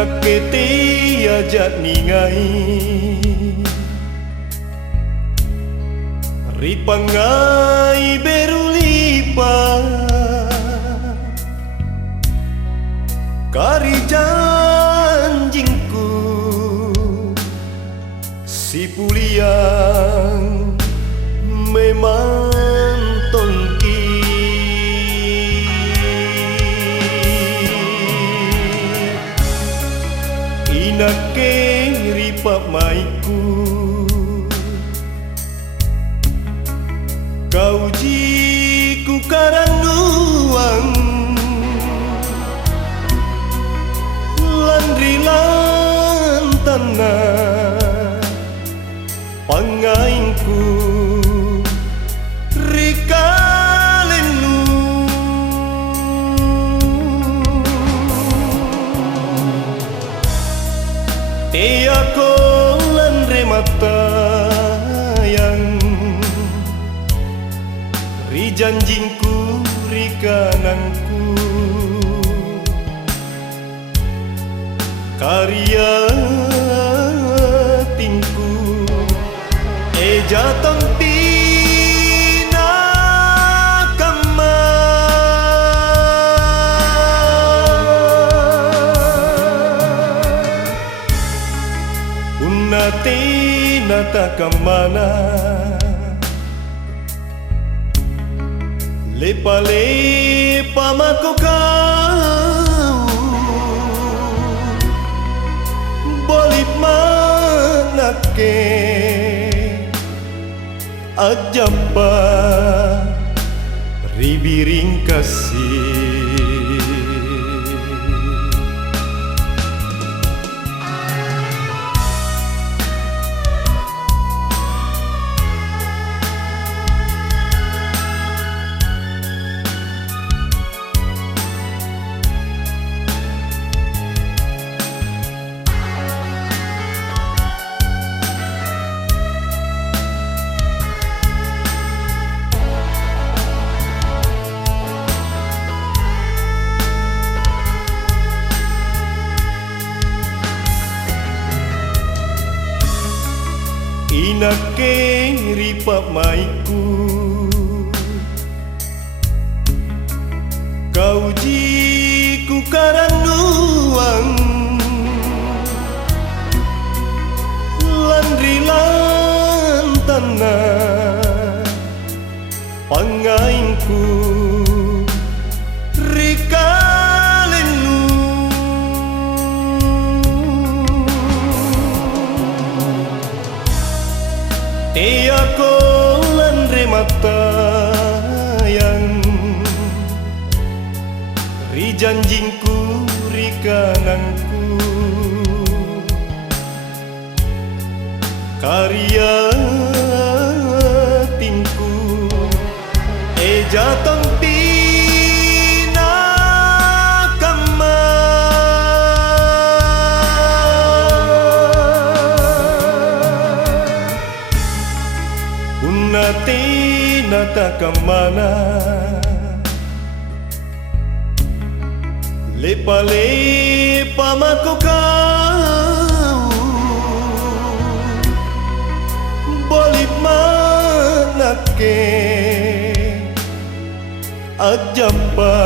Nakete ajak ningai ripangai berulipa kari janjingku si puliang memang tongki inake ripak maiku kau jiku karanuang landri lantana pangainku rikalenu tiako landre mata yang janjingku rikanangku karya tingku jatang pina kama unate nata kamana lepa-lepa mako kau bolip manake ajapa ribiring kasih inake ripak maiku kau jiku karanuang landri lantana pangainku rikalenu tiako landre mata yang janjingku rikanangku karya tingku jatang pina kama unate nata kamana lepa-lepa mako kau bolip manake ajapa